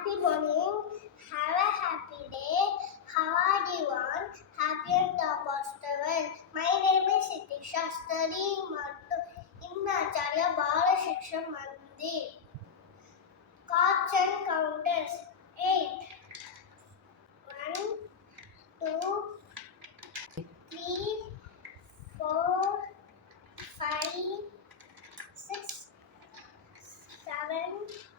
Happy morning. Have a happy day. How are you on? Happy and top of the world. My name is Sitisha, studying in Acharya Bala Shiksha Mandir. Cards and counters. 8. 1, 2, 3, 4, 5, 6, 7,